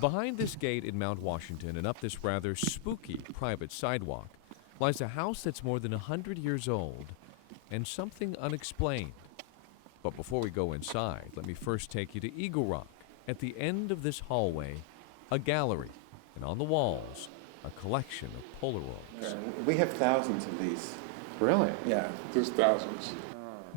Behind this gate in Mount Washington and up this rather spooky private sidewalk lies a house that's more than 100 years old and something unexplained. But before we go inside, let me first take you to Eagle Rock. At the end of this hallway, a gallery, and on the walls, a collection of Polaroids. We have thousands of these. Really? Yeah. There's thousands.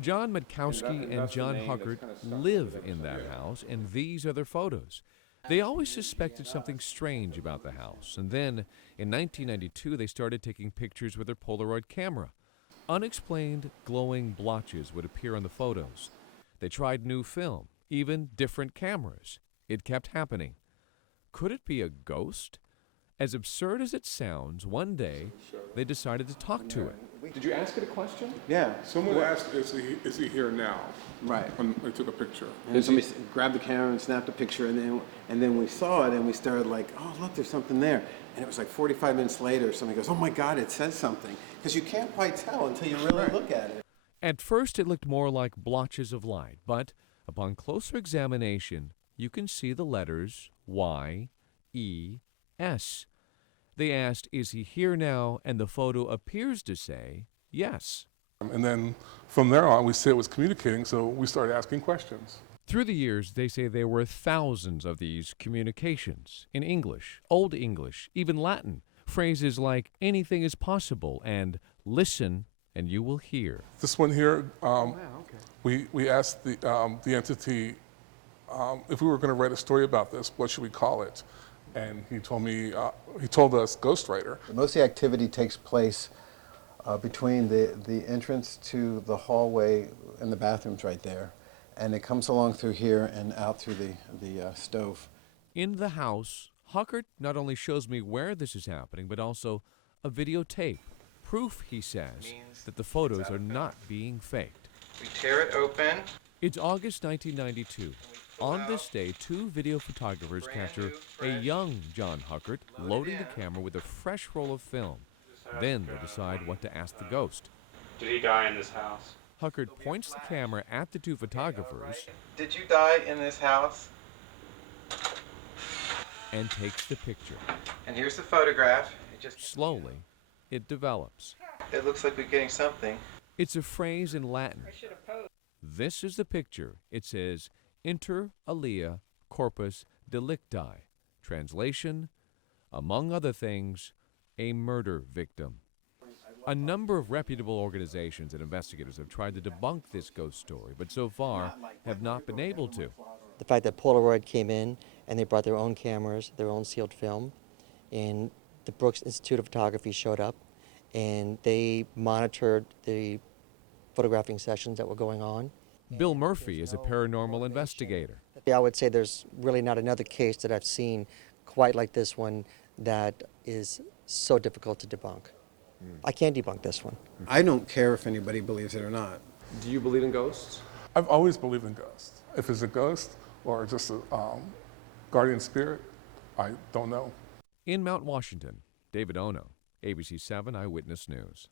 John Matkowski and that's the John name that's Huckert kinda stuck live with it, in that yeah. house, and these are their photos. They always suspected something strange about the house, and then, in 1992, they started taking pictures with their Polaroid camera. Unexplained glowing blotches would appear on the photos. They tried new film, even different cameras. It kept happening. Could it be a ghost? As absurd as it sounds, one day they decided to talk to it. Did you ask it a question? Yeah. Someone asked, is he here now? Right. When they took a picture. And somebody grabbed the camera and snapped a picture, and then we saw it, and we started like, oh, look, there's something there. And it was like 45 minutes later, somebody goes, oh my God, it says something. Because you can't quite tell until you really look at it. At first, it looked more like blotches of light, but upon closer examination, you can see the letters Y, E, S. They asked, is he here now? And the photo appears to say yes. And then from there on, we said it was communicating, so we started asking questions. Through the years, they say there were thousands of these communications in English, Old English, even Latin. Phrases like anything is possible and listen and you will hear. This one here, we asked the entity if we were going to write a story about this, what should we call it? And he told us ghostwriter. Most of the activity takes place between the entrance to the hallway and the bathrooms right there. And it comes along through here and out through the stove. In the house, Huckert not only shows me where this is happening, but also a videotape. Proof, he says, that the photos are not being faked. We tear it open. It's August 1992. On this day, two video photographers capture a young John Huckert loading the camera with a fresh roll of film. Then they decide what to ask the ghost. Did he die in this house? Huckert points the camera at the two photographers Did you die in this house? and takes the picture. And here's the photograph. Slowly, it develops. It looks like we're getting something. It's a phrase in Latin. This is the picture. It says, Inter alia corpus delicti. Translation, among other things, a murder victim. A number of reputable organizations and investigators have tried to debunk this ghost story, but so far have not been able to. The fact that Polaroid came in and they brought their own cameras, their own sealed film, and the Brooks Institute of Photography showed up and they monitored the photographing sessions that were going on. Bill Murphy is a paranormal investigator. I would say there's really not another case that I've seen quite like this one that is so difficult to debunk. I can't debunk this one. I don't care if anybody believes it or not. Do you believe in ghosts? I've always believed in ghosts. If it's a ghost or just a guardian spirit, I don't know. In Mount Washington, David Ono, ABC 7 Eyewitness News.